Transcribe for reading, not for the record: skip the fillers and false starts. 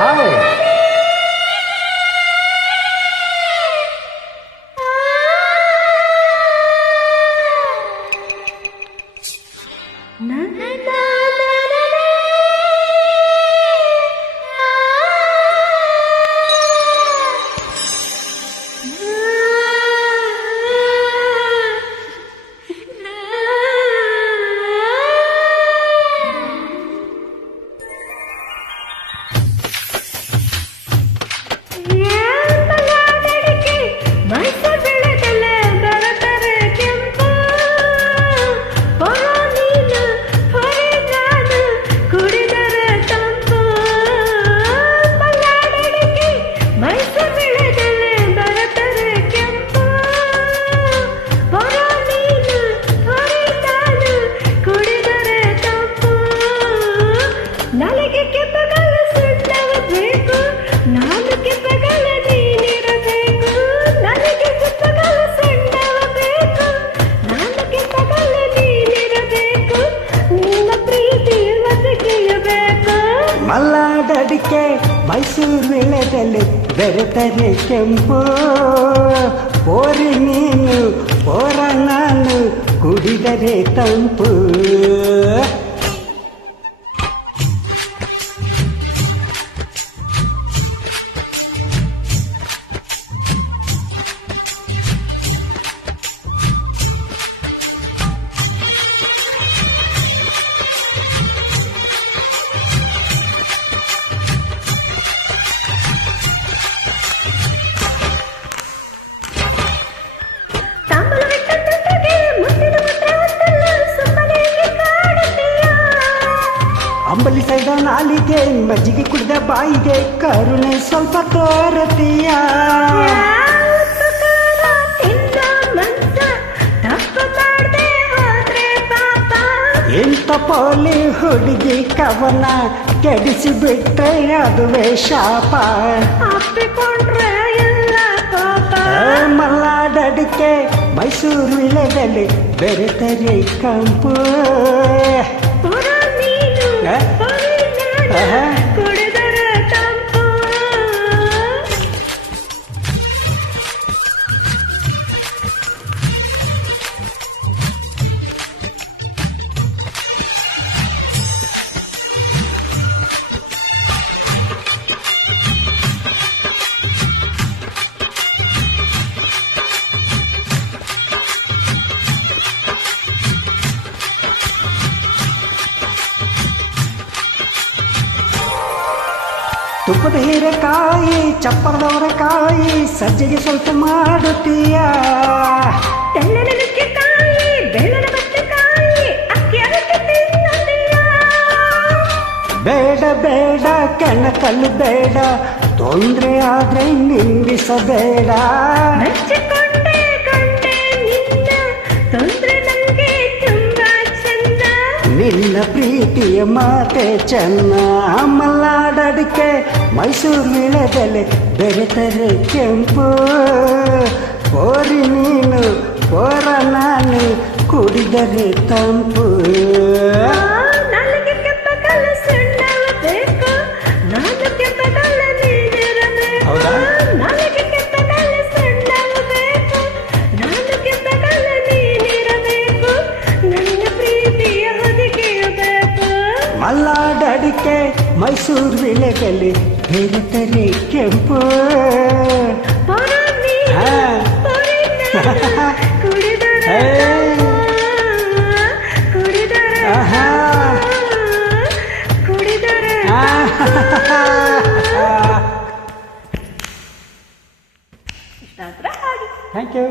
Hi ಮಲ್ಲಾಡಡಿಕೆ Mysuru ವೀಳ್ಯದೆಲೆ ಬೆರೆತರೆ ಕೆಂಪು ಪೋರಿ ನೀನು ಪೋರ ನಾನು ಕುಡಿದರೆ ತಂಪು ಅಂಬಲಿ ಸೈಡ ನಾಲಿಗೆ ಮಜ್ಜಿಗೆ ಕುಡಿದ ಬಾಯಿಗೆ ಕರುಣೆ ಸ್ವಲ್ಪ ತೋರತೀಯ ಎಂತ ಪೋಲಿ ಹುಡುಗಿ ಕವನ ಕೆಡಿಸಿ ಬಿಟ್ರೆ ಅದುವೇ ಶಾಪ ಮಲ್ಲಾಡಡಿಕೆ ಮೈಸೂರು ವೀಳ್ಯದೆಲೆ ಬೆರೆತರೆ ಕಂಪು ತುಪ್ಪದ ಹೀರೆಕಾಯಿ ಚಪ್ಪರದವರೆಕಾಯಿ ಸಜ್ಜಿಗೆ ಸ್ವಲ್ಪ ಮಾಡುತ್ತೀಯ ಬೇಡ ಬೇಡ ಕೆಣಕಲ್ಲು ಬೇಡ ತೊಂದ್ರೆ ಆದ್ರೆ ನಿಂದಿಸಬೇಡ ನಿನ್ನ ಪ್ರೀತಿಯ ಮಾತೆ ಚೆನ್ನ ಮಲ್ಲಾಡಡಿಕೆ ಮೈಸೂರು ವೀಳ್ಯದೆಲೆ ಬೆರೆತರೆ ಕೆಂಪು ಪೋರಿ ನೀನು ಪೋರ ನಾನು ಕುಡಿದರೆ ತಂಪು ಹೌದಾ ಮಲ್ಲಾಡಡಿಕೆ ಮೈಸೂರು ವೀಳ್ಯದೆಲೆ ಬೆರೆತರೆ ಕೆಂಪು ಥ್ಯಾಂಕ್ ಯು.